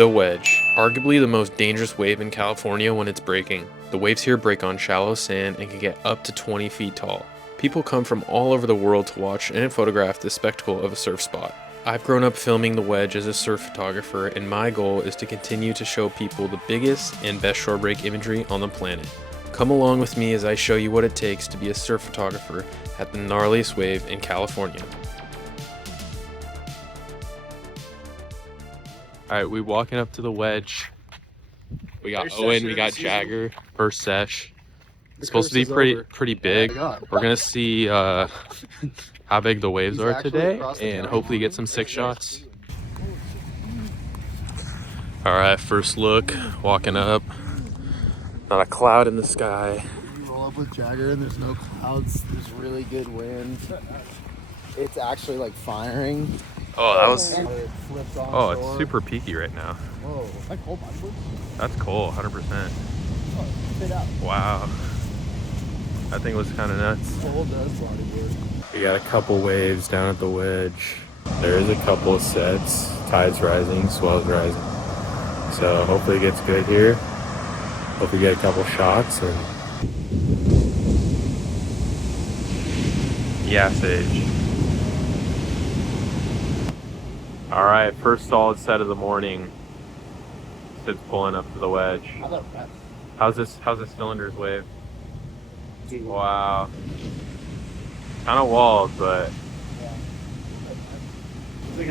The Wedge, arguably the most dangerous wave in California when it's breaking. The waves here break on shallow sand and can get up to 20 feet tall. People come from all over the world to watch and photograph the spectacle of a surf spot. I've grown up filming the Wedge as a surf photographer, and my goal is to continue to show people the biggest and best shorebreak imagery on the planet. Come along with me as I show you what it takes to be a surf photographer at the gnarliest wave in California. Alright, we're walking up to the Wedge. We got Owen, we got Jagger, first sesh. It's supposed to be pretty big. We're gonna see how big the waves are today and hopefully get some sick shots. Alright, first look, walking up. Not a cloud in the sky. You roll up with Jagger and there's no clouds, there's really good wind. It's actually like firing. Oh, that was. Oh, it's super peaky right now. Whoa, is that cold? That's cool, 100%. Oh, spit out. Wow. That thing was kind of nuts. Cold does bodyboard. We got a couple waves down at the Wedge. There is a couple of sets. Tide's rising, swell's rising. So hopefully it gets good here. Hope we get a couple shots and. Yeah, Sage. All right, first solid set of the morning. Sid's pulling up to the Wedge. How's this cylinder's wave? Wow. Kind of walled, but. Be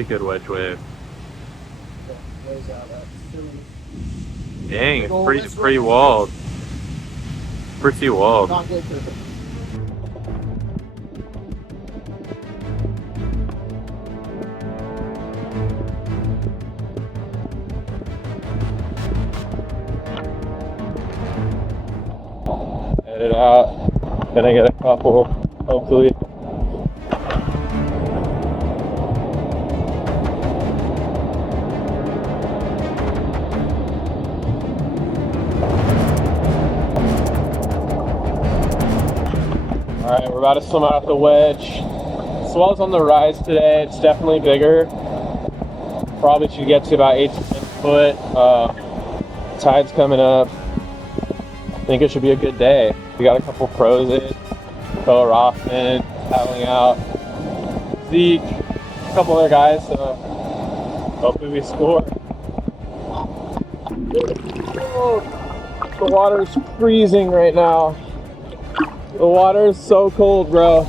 a good wedge wave. Dang, it's pretty walled. Pretty walled. Edit out. Then I get a couple, hopefully. Alright, we're about to swim out the Wedge. Swell's on the rise today. It's definitely bigger. Probably should get to about 8 to 10 foot. Tide's coming up. I think it should be a good day. We got a couple pros in. Bo Rothman paddling out. Zeke, a couple other guys, so hopefully we score. Oh, the water's freezing right now. The water is so cold, bro.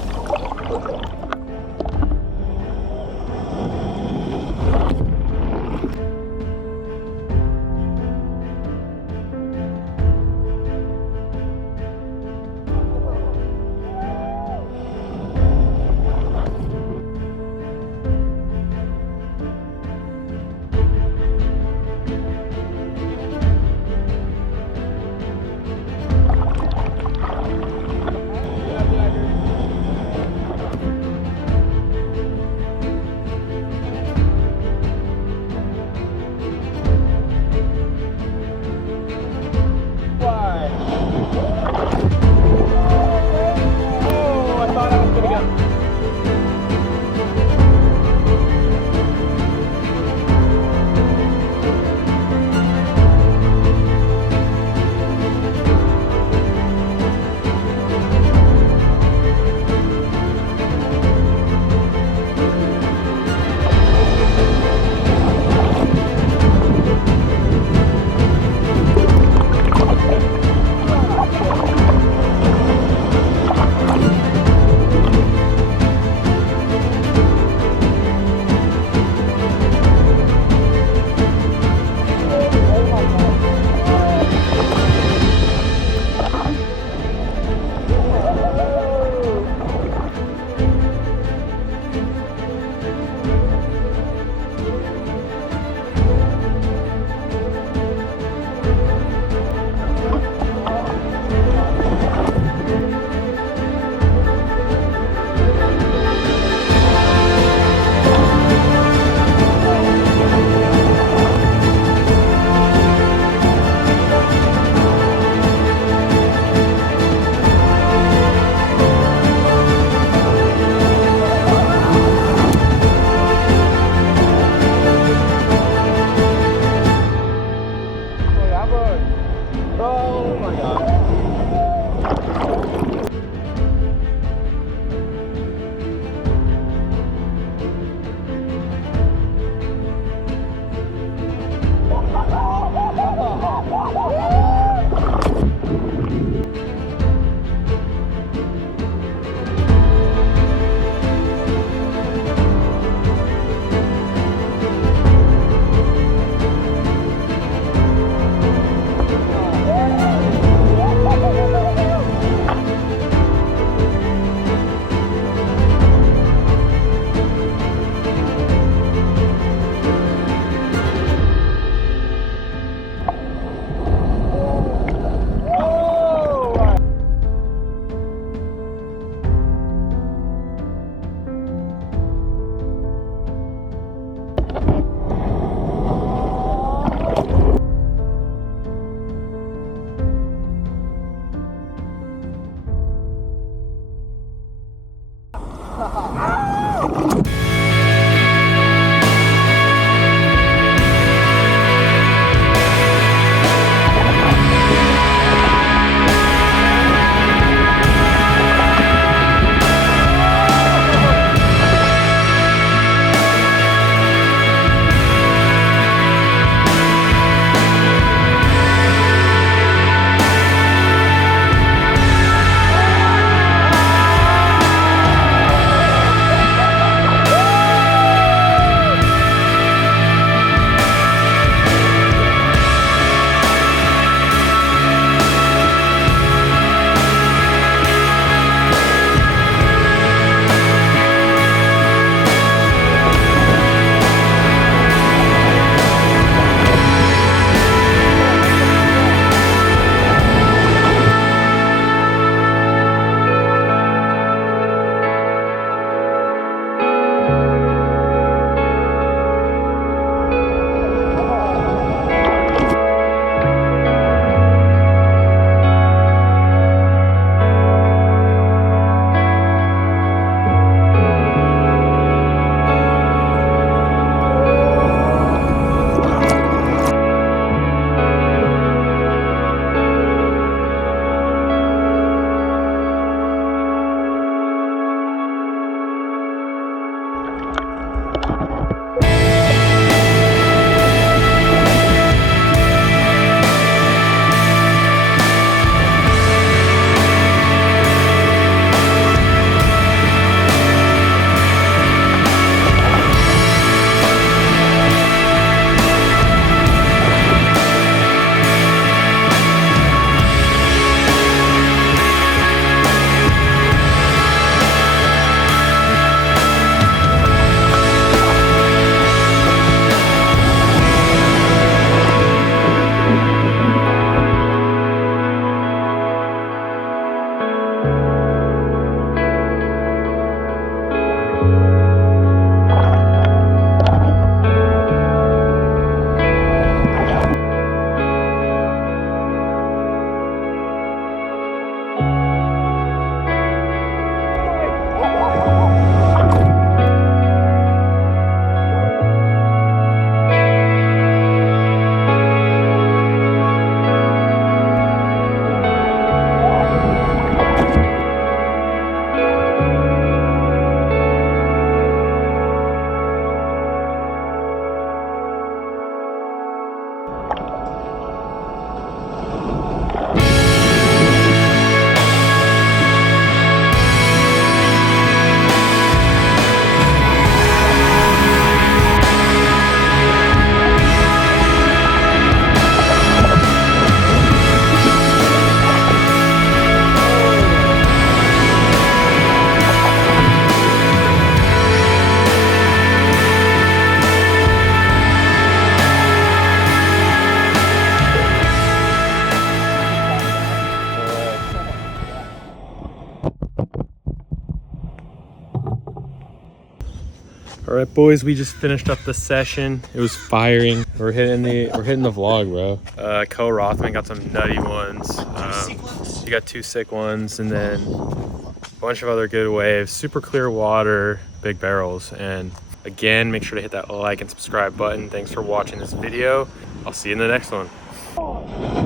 All right, boys, we just finished up the session. It was firing. We're hitting the vlog, bro. Co Rothman got some nutty ones. He got 2 sick ones, and then a bunch of other good waves. Super clear water, big barrels. And again, make sure to hit that like and subscribe button. Thanks for watching this video. I'll see you in the next one.